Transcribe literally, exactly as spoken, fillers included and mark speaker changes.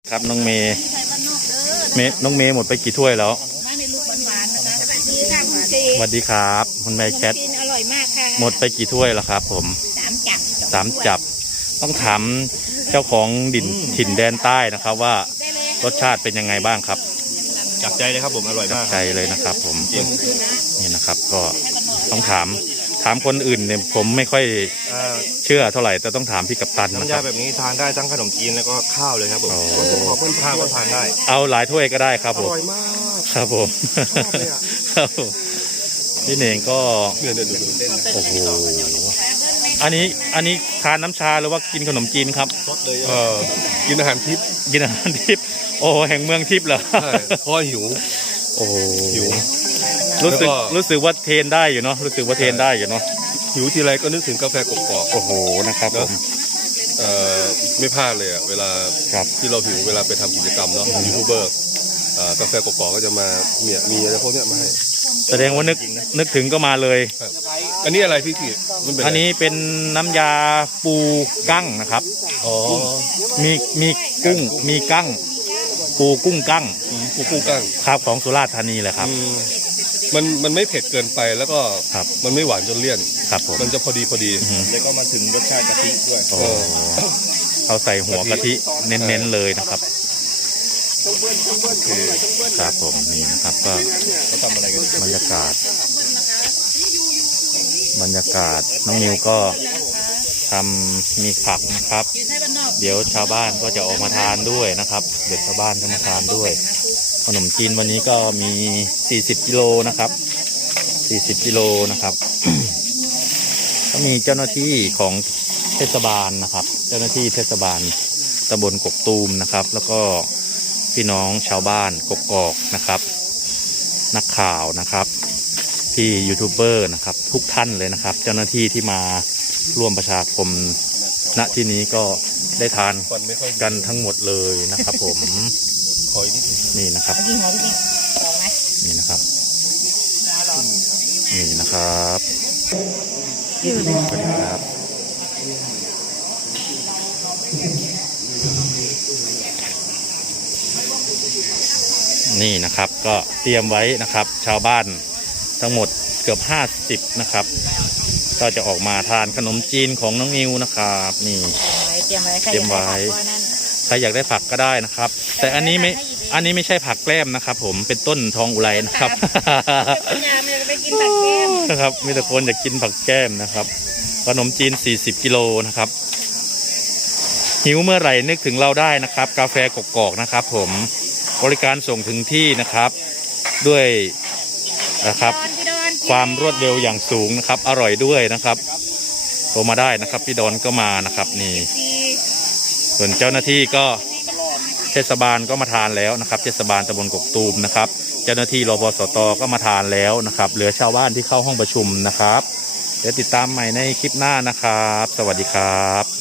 Speaker 1: ครับน้องเมย์เมย์น้องเมย์หมดไปกี่ถ้วยแล้วสวัสดีครับคุณแม่แคทอร่อยมากค่ะหมดไปกี่ถ้วยแล้วครับผมสามจับสามจับต้องถามเจ้าของดินถิ่นแดนใต้นะครับว่ารสชาติเป็นยังไงบ้างครับ
Speaker 2: จับใจเลยครับผมอร่อยมาก
Speaker 1: ใจเลยนะครับผมนี่นะครับก็ต้องถามถามคนอื่นเนี่ยผมไม่ค่อยเชื่อเท่าไหร่แต่ต้องถามพี่กัปตันนะ
Speaker 2: น้ำยาแบบนี้ทานได้ทั้งขนมจีนแล้วก็ข้าวเลยครับผมขอเพิ่มข้าวก็ทานได้
Speaker 1: เอาหลายถ้วยก็ได้ครับผม
Speaker 2: อร่อยมาก
Speaker 1: ครับผมครับพี่เน่งก็โอ้โหอันนี้อันนี้ทานน้ำชาหรือว่ากินขนมจีนครับ
Speaker 2: เออกินอาหารทิพย์
Speaker 1: กินอาหารทิพย์โอ้แห่งเมืองทิพย์เหรอ
Speaker 2: ใช่เพราะหิว
Speaker 1: โอ้
Speaker 2: หิว
Speaker 1: รู้สึกรู้สึกว่าเทรนได้อยู่เนาะรู้สึกว่าเทรนได้อยู่เนาะ
Speaker 2: หิวทีไรก็นึกถึงกาแฟกรอบ
Speaker 1: ๆโอ้โหนะครับผม
Speaker 2: เอ่อไม่พลาดเลยอ่ะเวลาที่เราหิวเวลาไปทำกิจกรรมเนาะยูทูบเบอร์กาแฟกรอบๆก็จะมาเนี่ยมีอะไรพวกเนี้ยมาให้
Speaker 1: แสดงว่านึกนึกถึงก็มาเลย
Speaker 2: อันนี้อะไรพี่กิต
Speaker 1: อันนี้เป็นน้ำยาปูกั้งนะครับ
Speaker 2: อ๋อ
Speaker 1: มีมีกุ้งมีกั้งปูกุ้งกั้ง
Speaker 2: ปูกุ้งกั้ง
Speaker 1: ครับของสุราษฎร์ธานีแหละครับ
Speaker 2: มันมันไม่เผ็ดเกินไปแล้วก็มันไม่หวานจนเลี่ยน
Speaker 1: ครับผม
Speaker 2: มันจะพอดีพอดีแล้วก็มาถึงรสชาติกะทิด้วย
Speaker 1: เขาใส่หัวกะทิเน้นๆเลยนะครับครับผมนี่นะครับก็บรรยากาศบรรยากาศน้องนิวก็ทำมีผักนะครับเดี๋ยวชาวบ้านก็จะออกมาทานด้วยนะครับเด็กชาวบ้านจะมาทานด้วยขนมจีนวันนี้ก็มีสี่สิบกิโลนะครับสี่สิบกิโลนะครับก็มีเจ้าหน้าที่ของเทศบาลนะครับเจ้าหน้าที่เทศบาลตำบลกกตูมนะครับแล้วก็พี่น้องชาวบ้านกกอกนะครับนักข่าวนะครับที่ยูทูบเบอร์นะครับทุกท่านเลยนะครับเจ้าหน้าที่ที่มาร่วมประชาคมณที่นี้ก็ได้ทานกันทั้งหมดเลยนะครับผมนี่นะครับนี่นะครับนี่นะครับสวัสดีครับนี่นะครับก็เตรียมไว้นะครับชาวบ้านทั้งหมดเกือบห้าสิบนะครับก็จะออกมาทานขนมจีนของน้องนิวนะครับนี่
Speaker 3: เตรียมไว้
Speaker 1: เตรียมไว้ใครอยากได้ผักก็ได้นะครับแต่อันนี้ไม่อันนี้ไม่ใช่ผักแกล้มนะครับผมเป็นต้นทองอุไรนะครับ
Speaker 3: ไปกินผักแก้ม
Speaker 1: นะครับมีแต่คนอยากกินผักแก้มนะครับขนมจีนสี่สิบกิโลนะครับหิวเมื่อไหร่นึกถึงเราได้นะครับกาแฟกกอกนะครับผมบริการส่งถึงที่นะครับด้วยนะครับความรวดเร็วอย่างสูงนะครับอร่อยด้วยนะครับโทรมาได้นะครับพี่ดอนก็มานะครับนี่ส่วนเจ้าหน้าที่ก็เทศบาลก็มาทานแล้วนะครับเทศบาลตำบลกกตูมนะครับเจ้าหน้าที่รพสตก็มาทานแล้วนะครับเหลือชาวบ้านที่เข้าห้องประชุมนะครับเดี๋ยวติดตามใหม่ในคลิปหน้านะครับสวัสดีครับ